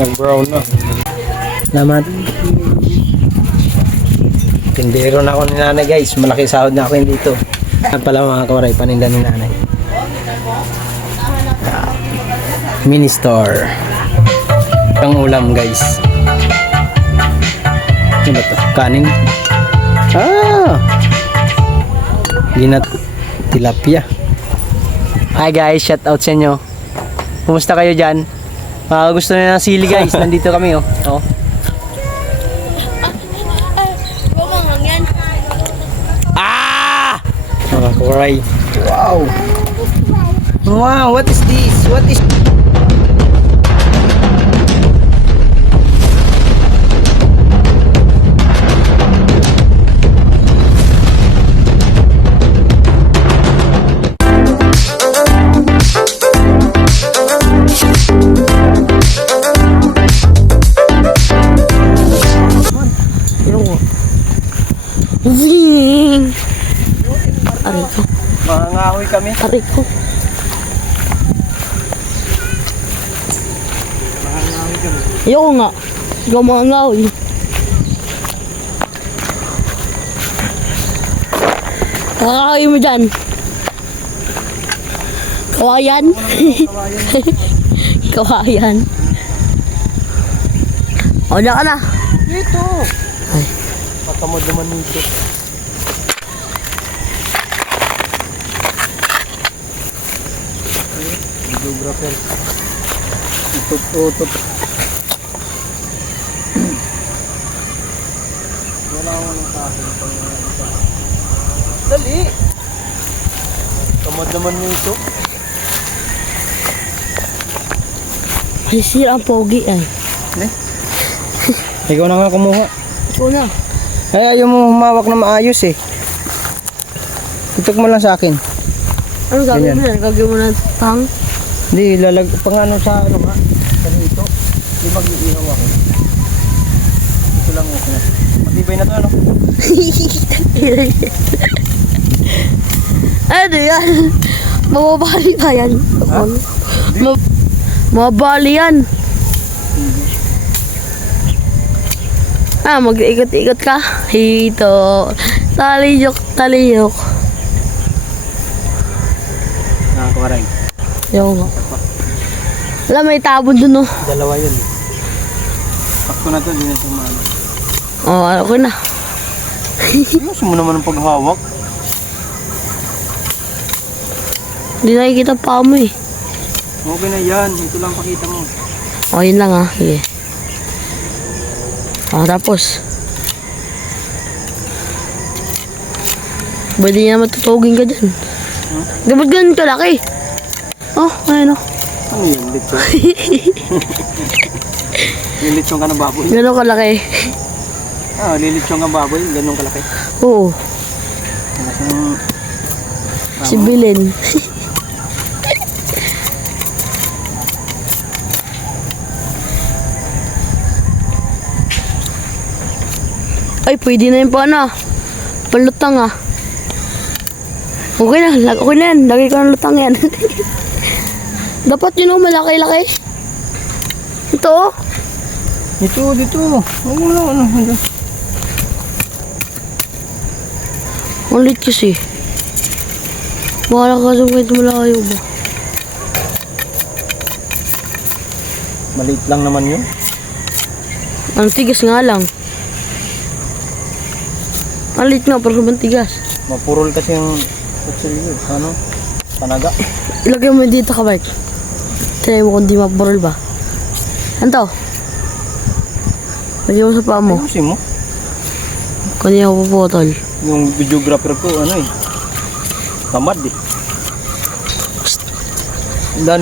Nag-brown na. Salamat. Tindero na ako ni nanay guys. Malaki sahod na ako dito. At pala mga kawaray, paninda ni nanay. Mini store. Ang ulam guys. Ano ba ito? Kanin? Ginat tilapia. Hi guys, shout out sa inyo. Kumusta kayo dyan? Gusto nyo ng sili guys, nandito kami oh. Oh. Mga kuray. Wow! Wow, what is this? What is... Zing! Aray ko. Mangangahoy kami. Aray ko. Mangangahoy kami. Ayoko nga. Ikaw mangangahoy. Kakakahoy mo dyan. Kawayan. Kawayan. O, dyan ka na. Dito! Ay. Patamad naman nito. Videographer. Utot-utot. Wala ako ng kahoy. Dali! Tamad naman nito. Ay, sira ang pogi ay. Ikaw na nga kumuha. Ikaw na. Ay, ayaw mo humawak na maayos eh. Tutok mo lang sa akin. Ano gagawin mo yan? Gagawin mo ng tang? Hindi, pang ano sa ano ha? Ganito. Di mag-iihaw ako. Ito lang okay na. Matibay na to ano? Ano yan? Mababali ba yan? Ha? Mababali yan. Mag-ikot-ikot ka. Hito. Taliyok, taliyok. Nakakawaray. Ayaw nga. Wala, may tabon dun oh. Dalawa yun. Pakto na to, di na ito maano. Oh, ano ko na. Ayos mo naman ang paghawak. Hindi nakikita pa mo eh. Okay na yan, ito lang pakita mo. Oh, yun lang ah. Sige. Tapos. Pwede niya matutugin ka dyan. Dapat ganun kalaki. Oh, ayun oh. Ano yun, lechon? Lilitsyon ka ng baboy? Ganun kalaki. Lilitsyon ka ng baboy, ganun kalaki. Oo. Si Bilin. Ay, pwede na yung paano. Panlutang ah. Okay na yan. Lagay ko ng lutang yan. Dapat yun oh, malaki-laki. Ito oh. Dito. Huwag mo lang ano. Ang lit kasi. Baka nakasam kahit malayo ba. Maliit lang naman yun. Ang tigas nga lang. Ang lit nga, pero sobrang tigas. Mapurol kasi yung kutsilyo. Ano? Panaga. Ilagay mo dito ka, Bart. Try mo kung di mapurol ba. Ano to? Lagay mo sa paa mo. Ayusin mo. Kung di ako puputol. Yung videographer ko, ano eh. Tamad eh.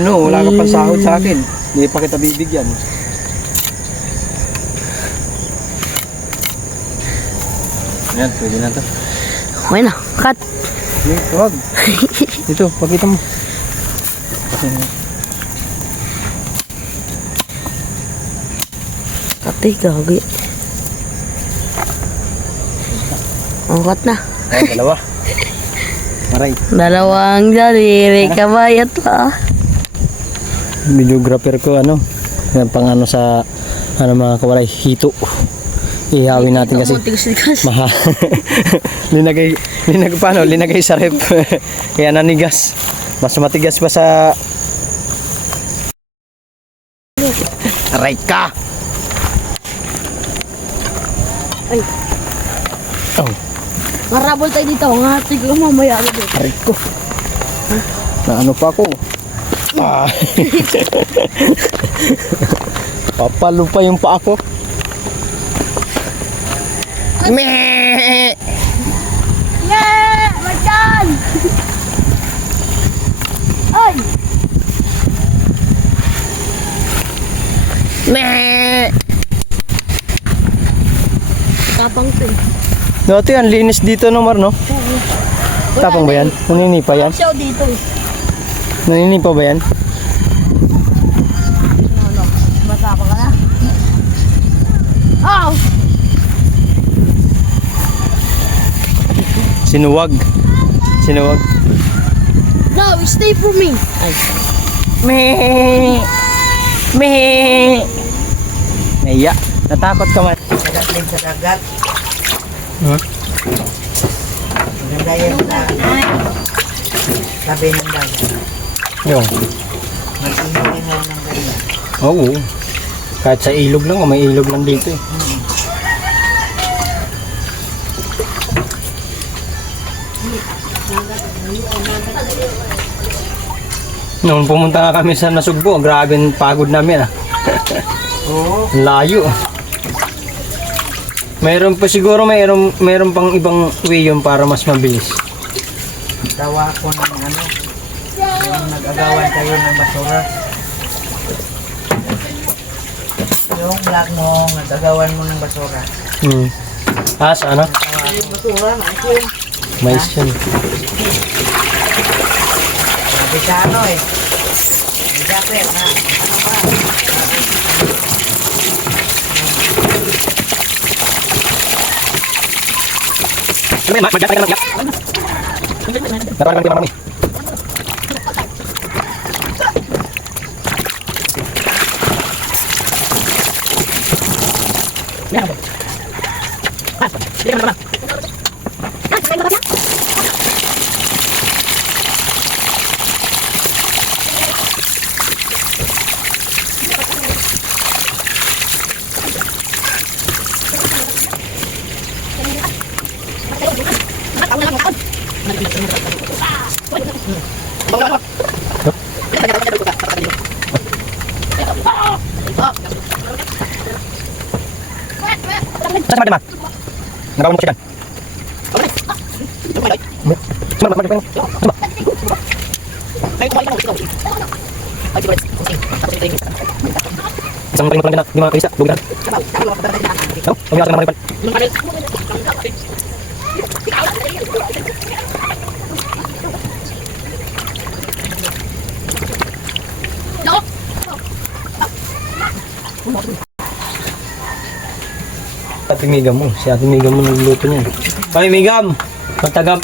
No, wala ka pang sahod sa akin. Hindi pa kita bibigyan. Ayan, pwede na to. Okay na, cut. Huwag. Ito, pakita mo. Ate, gagi. Ang cut na. Ay, dalawa. Maray. Dalawang daliri, kabayat pa. Videographer ko, ano, Yan pang ano sa ano mga kawalay hito. Ihawin natin kasi mahal. linagay sa rep. Kaya nanigas. Mas matigas pa sa aray ka. Ay. Oh, Marabol tayo dito. Ngati ko mamaya ako dito. aray ko. Na ano pa ako? Ah. Papalo pa yung paa ko. Meh! Yeah! Macan! Ay! Meh! Tapang to. Dati ang linis dito no Mar, no? Tapang ba yan? Naninipa yan? Siya dito eh. Naninipa ba yan? Ano? Matapang ka na. Oh! Sinuwag. Sinuwag. No, stay for me. Ay. Meh! Meh! Naiya. Natakot ka man. Dagat sa dagat. Huh? Nagayat na tabi ng dagat. Yung. Mag-inom ng ganyan. Oo. Kahit sa ilog lang, may ilog lang dito eh. Noong pumunta nga kami sa Nasugbo, grabe ang pagod namin ah. Oo. Ang layo. Mayroon pa siguro, mayroon pang ibang way yun para mas mabilis. Tawa ko ng ano. Yung nag-agawan kayo ng basura. Yung black mo, nag-agawan mo ng basura. Sa ano? Basura, maisin. Mais yun. Sabi sa ano eh. Jacket na. Ano ba? Mag-jack ka lang. Natawagan kami. Saan si Martin, Ma? Nagawan mo siya dyan. Sumar, Martin. Sumar. Isang paling lang dyan na, di mga kaisa, lugiran. No? Huwag yung naman rin. Ate Migam mo, si Ate Migam mo nagluto niyan. Ay Migam,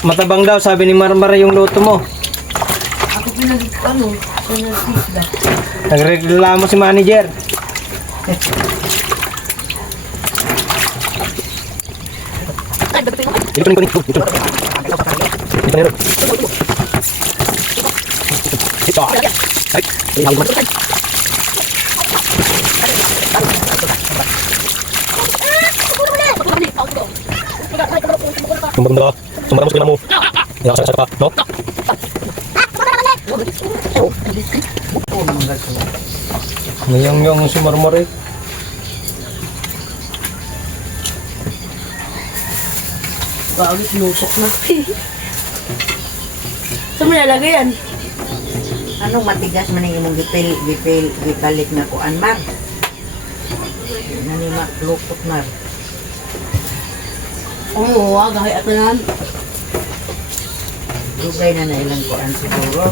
matabang daw sabi ni Marmara yung luto mo. Ako pinag-ano, pinag-isda. Nagreklamo si manager. Dito ni ko. Dito ni ro. Dito. Ay, hawak mo. Sumbang mo sa mo. Ya, sa pa, no? Ngayong sumarmar eh. Bakit lusok na? Saan mo nalagay yan? Anong matigas man yung imong gipalik na kuan mar? Nanima lukot mar. Oo, gahit at nan. Dugay na na ilang kuan siguro.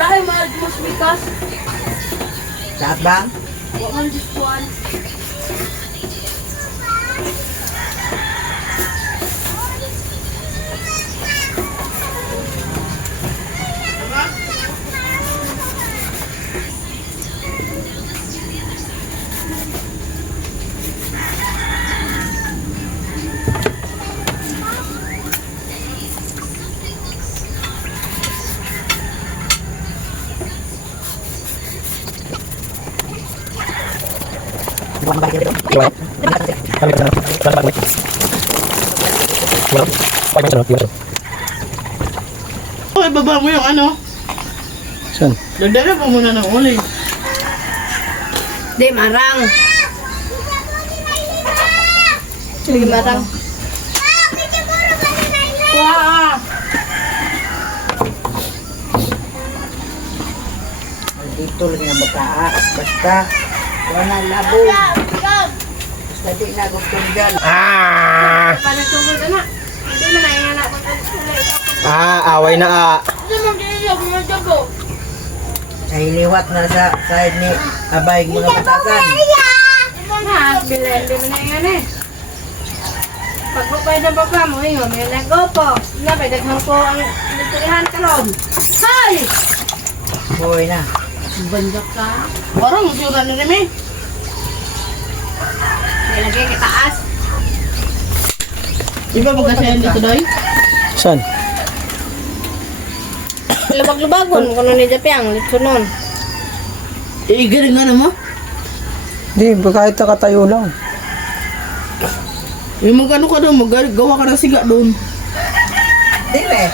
Lahay, mahal ko mas bikas. Saat bang? Huwag man dispuan. Okay, baba mo yung ano. Saan? Dagdagan mo muna ng uli. Di, marang. Sige, marang. Wow! Dito lang yung bataa. Basta, wala labo. Basta di na gusto dyan. Panasugod ka na. Hindi mo na yung anak ko. Away na Hindi mo dinilog mo jago. Ay liwat na sa side ni Abay mga batasan. Ha, bilhin mo na yung ano eh. Pagpapay na baba mo, ingo, may lego po. Napagdaghan ko ang nagturihan ka ron. Hay! Boy na. Bandak ka. Parang sura ni Remy. May lagay ka taas. Iba ba kasi yan dito doy? Saan? Lubag-lubagon, kung ano ni Japiang, litso nun. Igaling nga mo. Di, kahit nakatayo lang. Yung magano ka doon, magawa ka ng siga doon. Di ba?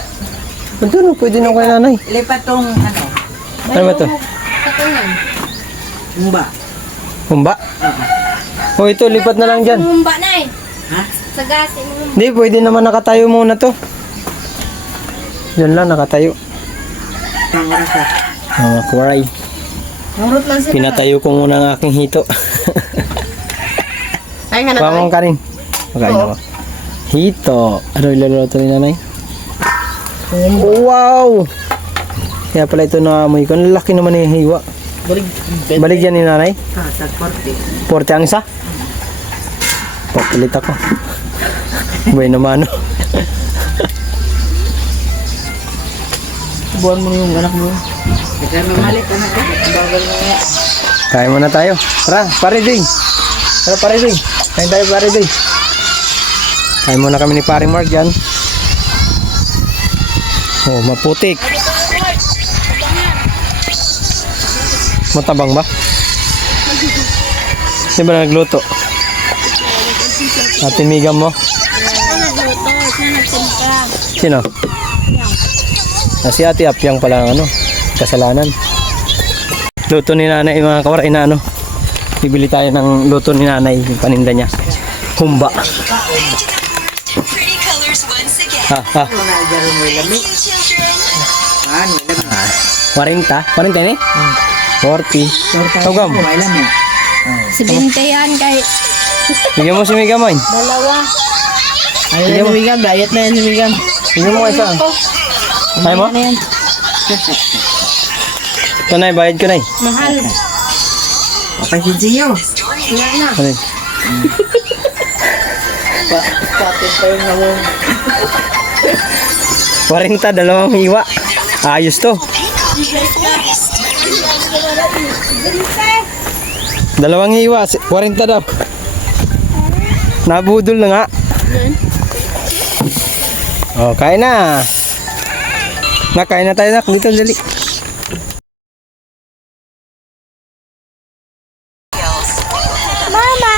Doon, pwede na kay nanay. Lipat tong ano, Ano ba to? Katungan. mumba. Humba? O ito, lipat na lang dyan. Mumba na eh. Ha? Sa gasin mo. Hindi, pwede naman nakatayo muna to. Diyan lang, nakatayo. Pang oras ka. Mga kuwaray. Marot lang siya. Pinatayo ko muna ang aking hito. Ay nga na Kuha mong kanin. Pagkain ako. Hito. Ano iluluto ni nanay? Wow! Kaya pala ito naamoy ko. Ang laki naman yung hiwa. Balik yan ni nanay. Tag 40. 40 ang isa. Papalit ako. Buhay naman. Buwan mo yung anak mo. Kaya mamalit anak ko. Bagal mo nga. Kaya muna tayo. Tara, pare ding. Tara, pare ding. Kain tayo, pare ding. Kain muna kami ni Pare Mark dyan. Oh, maputik. Matabang ba? Di ba nagluto? Ate Migam mo? Sino? Si Ate Apyang pala ang ano, kasalanan. Luto ni nanay, mga kawaray na ano. Bibili tayo ng luto ni nanay, yung paninda niya. Humba. Ha. Mga agaro mo ilami. Ano, ilami. 40 ni? 40. Tawagam. May ilami. Si Bintayan kay Bigyan mo si Migamoy. dalawa. Ayun na Migam, diet na yan si Migam. Bigyan mo isa. Kaya mo? Ito na, bayad ko na eh. Mahal. Papansin siyo. Wala na. Ano yun? Pati pa yung nawong. 40, dalawang hiwa. Ayos to. Dalawang hiwa, 40 daw. Nabudol na nga. Oh, kain na. Nakain na tayo nak. Dito, dali. Mama!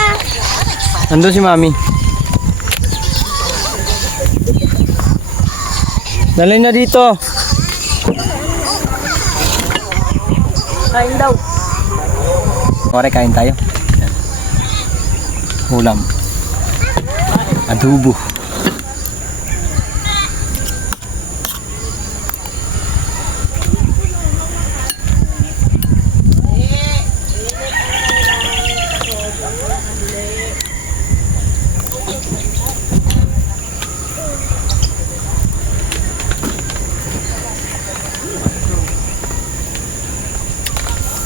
Andun si Mami. Dali na dito. Kain daw. Ore, kain tayo. Ulam. Adobo.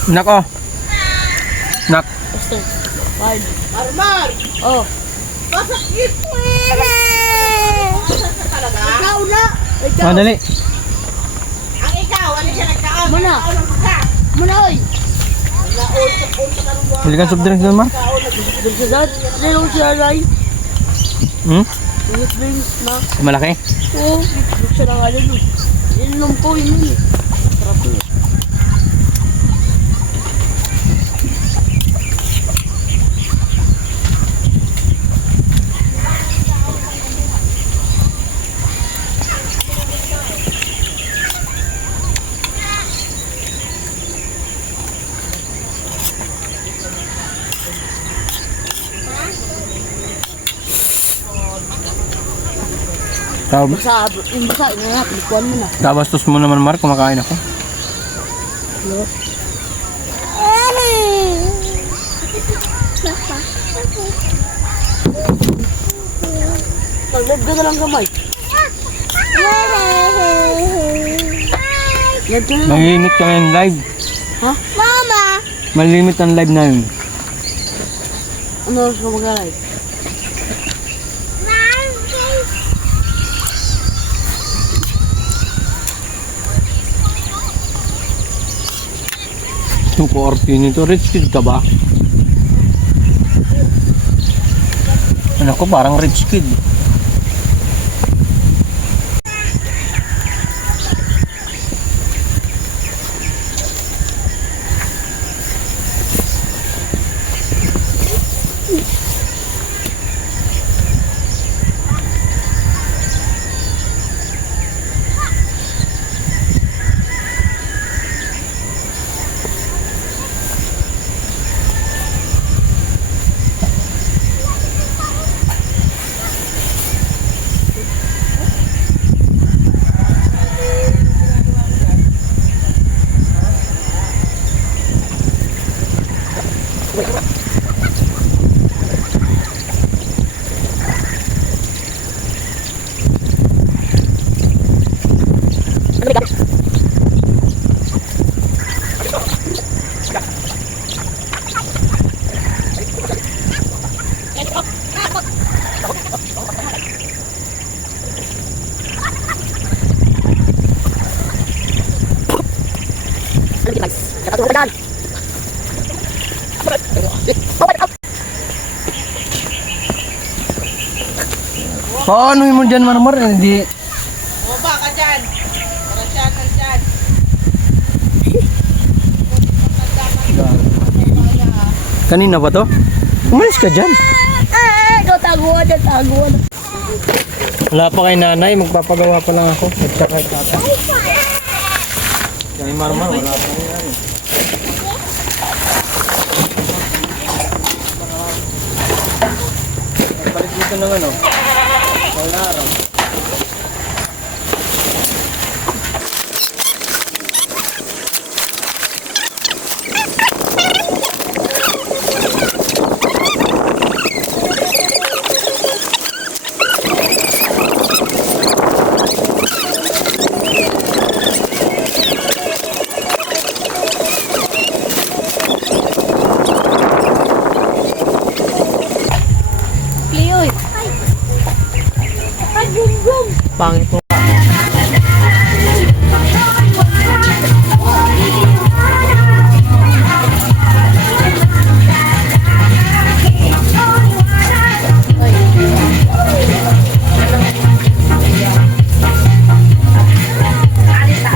Nako. Nak. Armar! Oh. Masakit mo talaga? Ikaw na. Oh, dali. Ang ikaw, ano siya nagkaon? Muna. Muna oy. Bili kang soft drinks doon, Ma? Dagdagan. Nilong siya lay. Minute drinks na. Malaki? Oo. Dagdagan siya lang alin eh. Inom ko yun eh. Sarap yun. Basa, yung basa, inanap, likuan mo na. Kabastos mo naman, Mar, kumakain ako. Pag-live ka na lang kamay. Live ka na lang. Malimit ka ngayon live. Ha? Mama! Malimit ang live namin. Ano oras ka mag-live? Yung ko-orpin nito, rich kid ka ba? Anak ko, parang rich kid. Paano mo dyan, Marmar? Hindi. Baba ka dyan. Para siya nandyan. Kanina ba to? Umalis ka dyan. Ikaw taguan dyan, taguan. Wala pa kay nanay, magpapagawa pa lang ako. At saka tata. Kay Marmar, wala pa kay nanay. Palit dito ng ano? Wala araw. Cleo, pangit mo.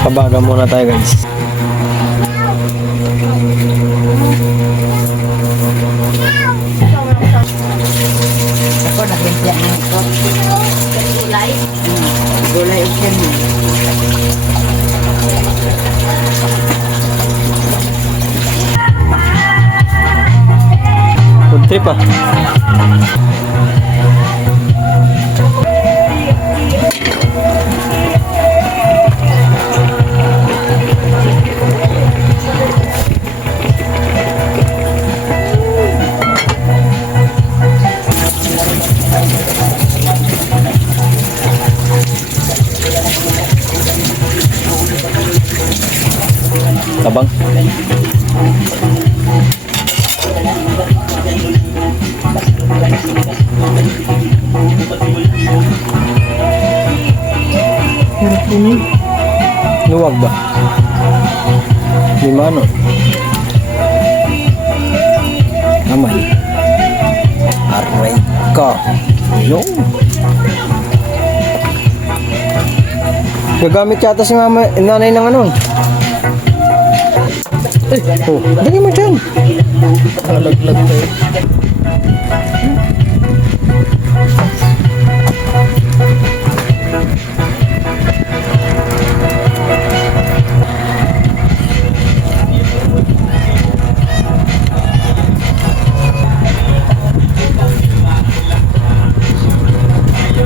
Kabaga muna tayo, guys. Ako nagbintya na ito. Gulay. Gulay ikan mo. Food trip ah. Tabang. Luwag ba? Lima ano? Amay. Aray ka. Yung. Gagamit yata si mama, nanay ng ano. Oh, lagay mo dyan. Kalaglag tayo.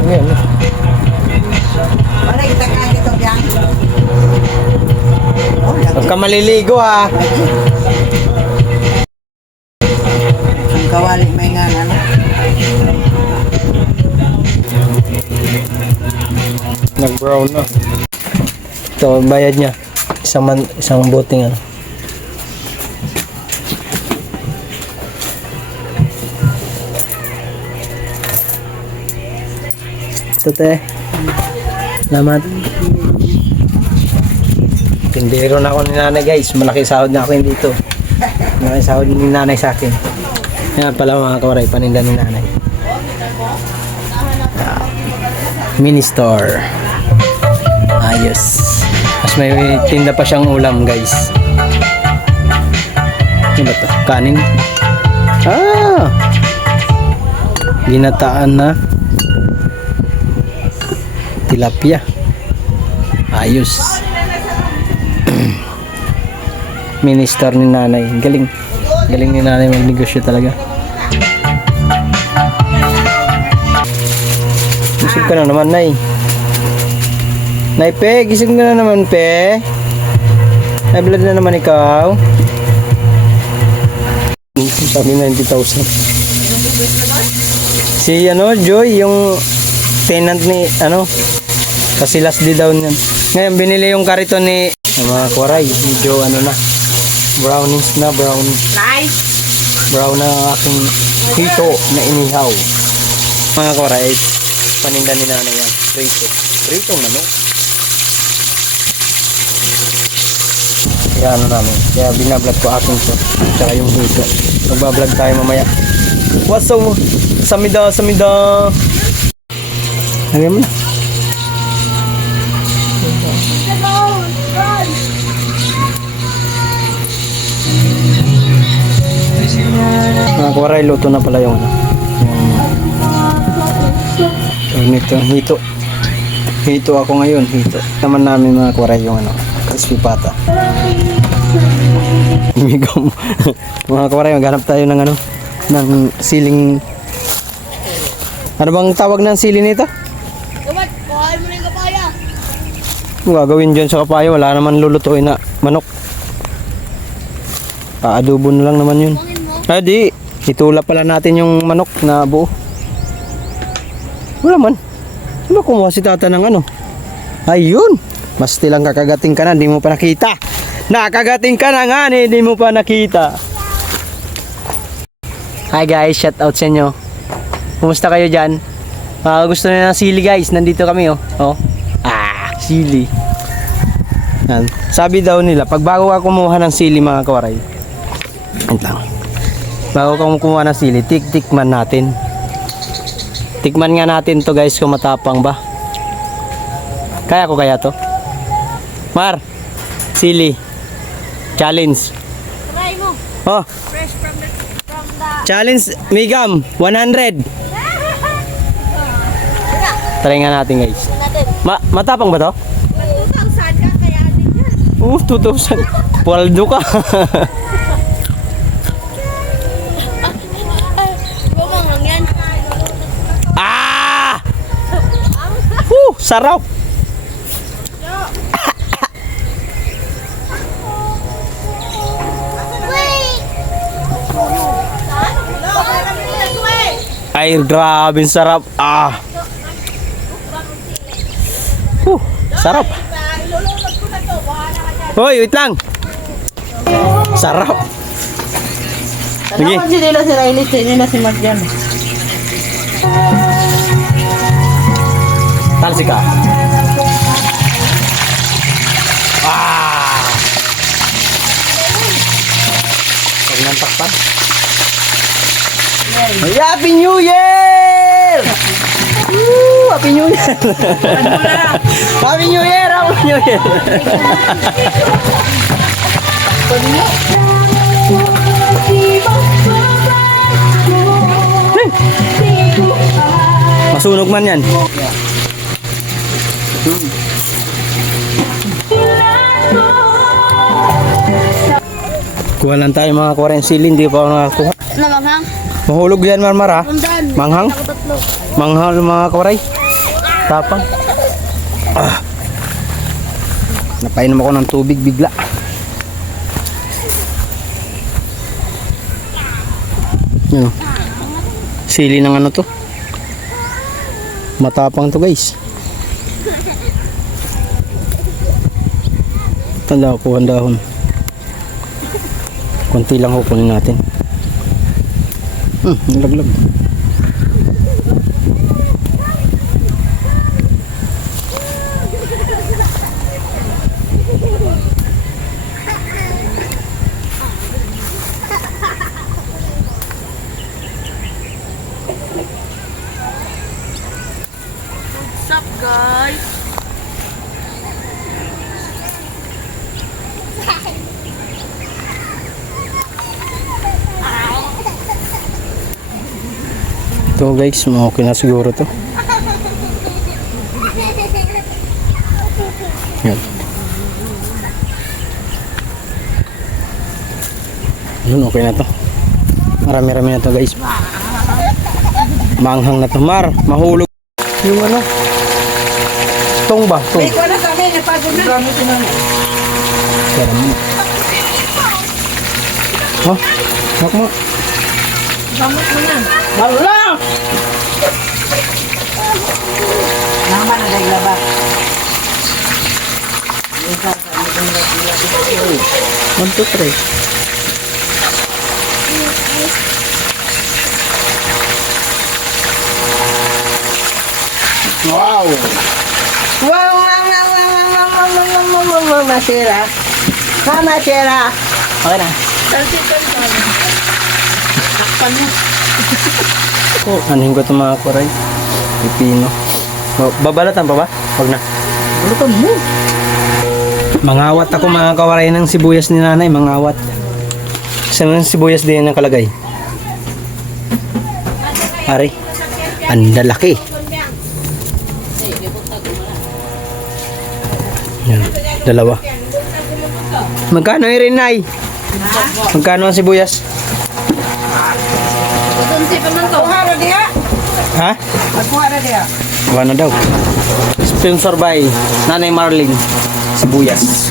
Ayan. ka maliligo ha. Ang kawali may nga ano. Nag-brown na. Ito, bayad niya. Isang boting ano. Ito te. Salamat. Tindero na ako ni nanay guys. Malaki sahod na ako hindi dito. Malaki sahod ni nanay sa akin. Yan pala mga kawaray, paninda ni nanay. Mini store. Ayos. Mas may tinda pa siyang ulam guys. Ano ba ito? Kanin? Ah! Ginataan na tilapia. Ayos. Mini store ni nanay. Galing. Galing ni nanay magnegosyo talaga. Gising ka na naman, Nay. Nay, Pe. Gising ka na naman, Pe. May blood na naman ikaw. Sabi 90,000. Si, Joy, yung tenant ni, kasi last day daw niyan. Ngayon, binili yung kariton ni mga kwaray. Medyo, brownies na, brown. Nice. Brown na ang aking hito na inihaw. Mga kwaray, paninda ni nanay yan. Prito. Pritong manok. Kaya namin. Kaya binablog ko aking to. Tsaka yung hito. Magbablog tayo mamaya. What's up? Samida. Lagyan mo na. Mga kwaray, luto na pala yung nito, hito ako ngayon, hito naman namin mga kwaray yung crispy pata. Migom. Mga kwaray, maghanap tayo ng ng siling. Ano bang tawag ng sili nito? Gabat, kuhain mo na yung kapaya. Gagawin dyan sa kapaya, wala naman lulutuin na manok. Paadobo na lang naman yun. Di, itulap pala natin yung manok na buo. Wala man. Ano kumuha si tata ng Ayun! Mas tilang kakagating ka na, di mo pa nakita. Nakagating ka na nga, di mo pa nakita. Hi guys, shout out sa inyo. Kumusta kayo dyan? Gusto nyo ng sili guys, nandito kami sili. Yan. Sabi daw nila, pag bago ka kumuha ng sili mga kawaray, bago ka kumuha ng sili, tikman natin. Tikman nga natin to guys kung matapang ba. Kaya ko kaya to? Mar, sili. Challenge. Try mo. Fresh from the... Challenge, Migam, 100. Try nga natin guys. Matapang ba to? 2,000 ka, kaya din yan. 2,000. Paldo ka. Bumangang yan. Sarap. Ay, grabe sarap. Sarap. Hoy, wait lang. Sarap. Sige. Ano nila si Riley, nila si Mark yan. Talsi ka. Huwag nang takpan. Happy New Year! Woo! Happy New Year! Happy New Year! Happy New Year! Masunog man yan. Kuha lang tayo mga 40 sili, hindi pa ako nakakuha. Namanghang. Mahulog yan marmara. Manghang. Manghang mga kawaray. Tapang. Napainom ako ng tubig bigla. Yun. Sili ng ano to. Matapang to guys. Tanda ko ang dahon. Kunti lang kukunin natin. Nalaglag. What's up, guys? Ito guys, okay na siguro to. Yan. Yun, okay na to. Marami-rami na to guys. Manghang na to. Mar, mahulog. Yung ano? Tong ba? Tong. May wala kami, napagod na. Gamitin na. Oh, mak mo. Gamot mo na. Wala! Naman na dahil laba. 1, 2, 3. Wow! Wow! Masira. Masira. Okay na. Anin ko itong mga kuray. Pipino. Oh, babalatan pa ba? Huwag na. Balatan mo. Mangawat ako mga kawaray ng sibuyas ni nanay. Mangawat. Saan ang sibuyas din nakalagay? Ari. Ang lalaki. Yan. Dalawa. Magkano rin, Nay? Magkano ang sibuyas? Kuhara diya. Ha? Magkuhara diya. Wala na daw. Sponsor by Nanay Marlene. Sibuyas.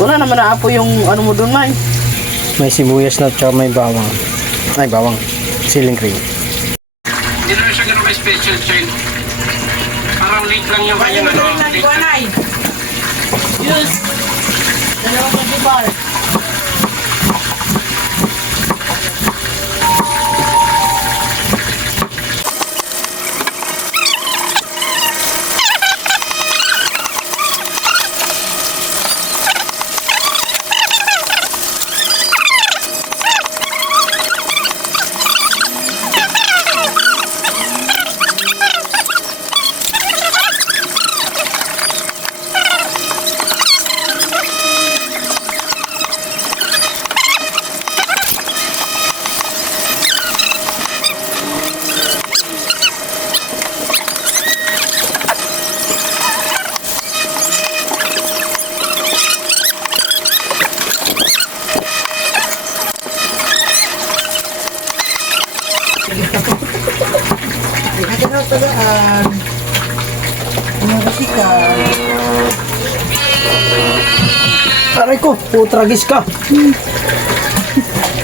Wala naman na apo yung ano mo doon, May. May sibuyas na tsaka may bawang. Ay, bawang. Siling cream. Hindi na siya ganun special chain. Parang late lang yung kanyang ano. Late lang. Yes. Dalawa pa di bar. Tagaan. Ano kasi ka? Aray ko, putragis ka.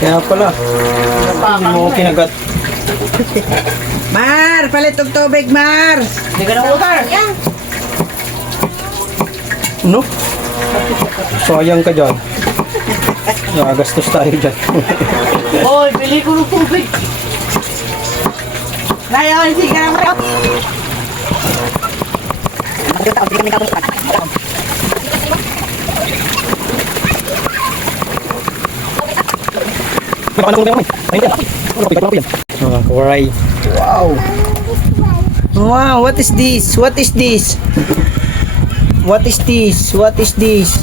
Kaya pala. Hindi mo kinagat. Mar, palit og tubig, Mar. Hindi ka na water. Ano? Sayang ka dyan. Nakagastos tayo dyan. Hoy, bili ko ng tubig. Ngayon, sige ka na mo. Kawaray. Wow. Wow, what is this? What is this? What is this? What is this?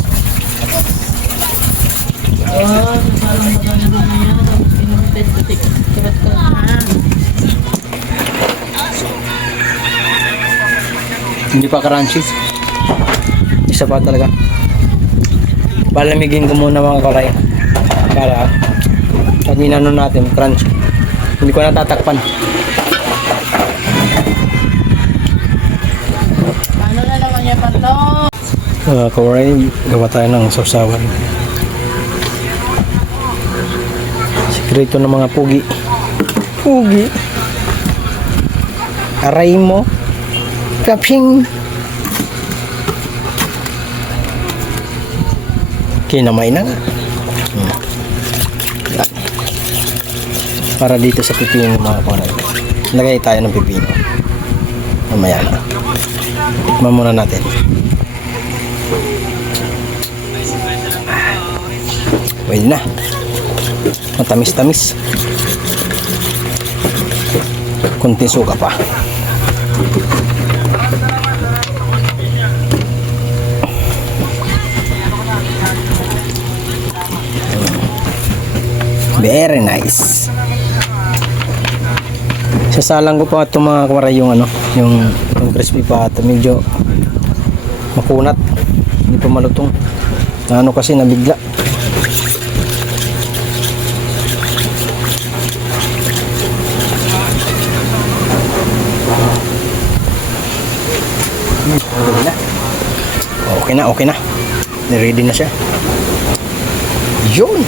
Hindi pa crunchy. Isa pa talaga. Palamigin ko muna mga kawaray. Para pag inano natin, crunch. Hindi ko natatakpan. Ano na naman yan pa to? Kawaray, gawa tayo ng sausawan. Sikreto ng mga pugi. Pugi. Aray mo. Kapsing. Kinamay na nga. Yan. Para dito sa pipino mga kawaray. Lagay tayo ng pipino. Mamaya na. Tikman muna natin. Pwede na. Matamis-tamis. Kunting suka pa. Very nice. Sasalang ko pa itong mga kawaray yung ano, yung crispy pa ito. Medyo makunat. Hindi pa malutong. Ano kasi nabigla. Okay na, okay na. Ready na siya. Yun.